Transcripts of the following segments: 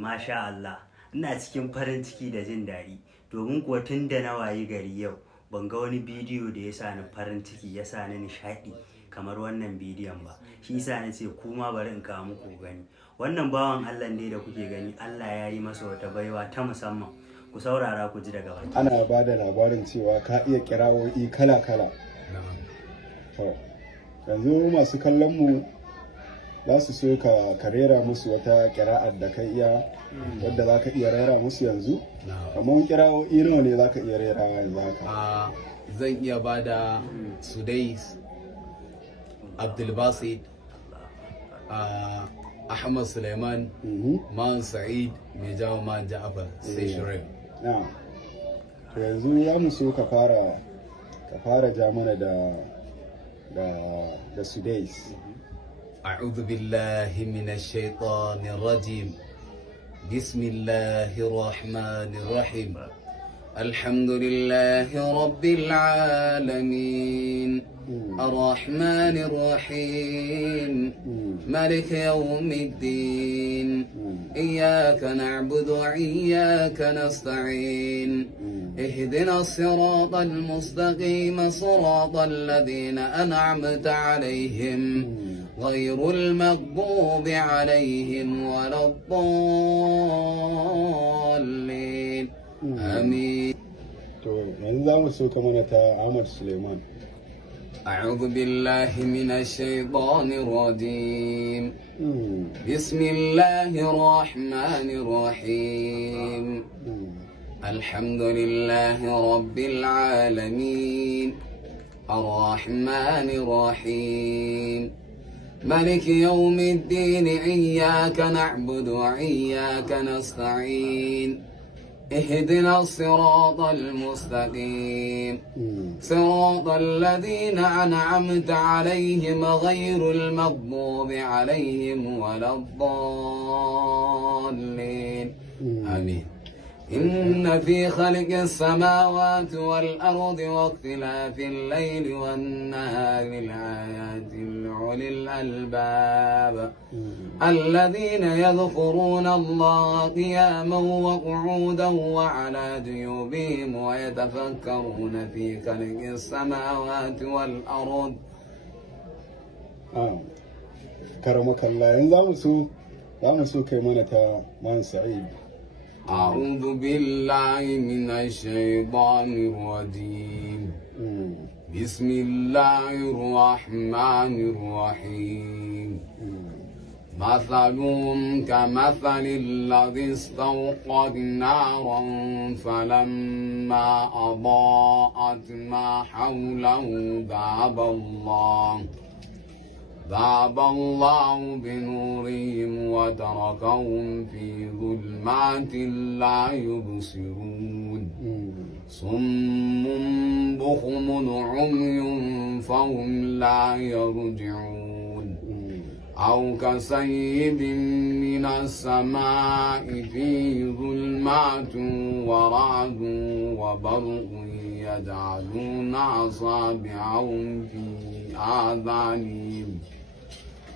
Masha Allah, ina cikin farin ciki da jin daɗi domin kuwa tun da na wayi gari yau ban ga wani bidiyo da ya sa ni farin ciki ya sa ni nishaɗi kamar wannan bidiyon ba. Shi yasa na ce kuma bari in kawo muku gani. Wannan bawan Allah ne da kuke gani, Allah ya yi masa wata baiwa ta musamman. Ku saurara ku ji daga baki. Ana ba da labarin cewa ka iya kirawoyi kala-kala. Yanzu masu kallon mu za su so ka rera musu wata kira'ar da ka iya, wadda za ka iya rera musu yanzu. Kamar kira'o'i nawa ne za ka iya rera yanzu haka? Zan iya ba da Sudais, Abdulbasit, Ahmad Suleiman, Man Sa'id, mai jawo Man Ja'afar, sai Shirin. To yanzu za mu so ka fara ja mana da Sudais. أعوذ بالله من الشيطان الرجيم بسم الله الرحمن الرحيم الحمد لله رب العالمين الرحمن الرحيم مالك يوم الدين إياك نعبد وإياك نستعين اهدنا الصراط المستقيم صراط الذين أنعمت عليهم غير المغضوب عليهم ولا الضالين آمين. Ahmad Suleiman. أعوذ بالله من الشيطان الرجيم بسم الله الرحمن الرحيم الحمد لله رب العالمين الرحمن الرحيم مالك يوم الدين إياك نعبد وإياك نستعين اهدنا الصراط المستقيم صراط الذين أنعمت عليهم غير المغضوب عليهم ولا الضالين آمين. إن في خلق السماوات والأرض واختلاف الليل والنهار لآيات لأولي الألباب الذين يذكرون الله قياما وقعودا وعلى جنوبهم ويتفكرون في خلق السماوات والأرض. كرمك الله. yanzu za mu so kai mana ta Man Sa'id. أعوذ بالله من الشيطان الرجيم بسم الله الرحمن الرحيم مثلهم كمثل الذي استوقد نارا فلما أضاءت ما حوله ذهب الله بنورهم وتركهم في ظلمات لا يبصرون صم بكم عمي فهم لا يرجعون أو كصيب من السماء فيه ظلمات ورعد وبرق يجعلون أصابعهم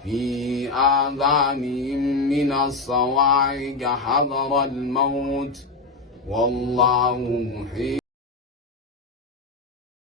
في آذانهم من الصواعق حذر الموت والله محيط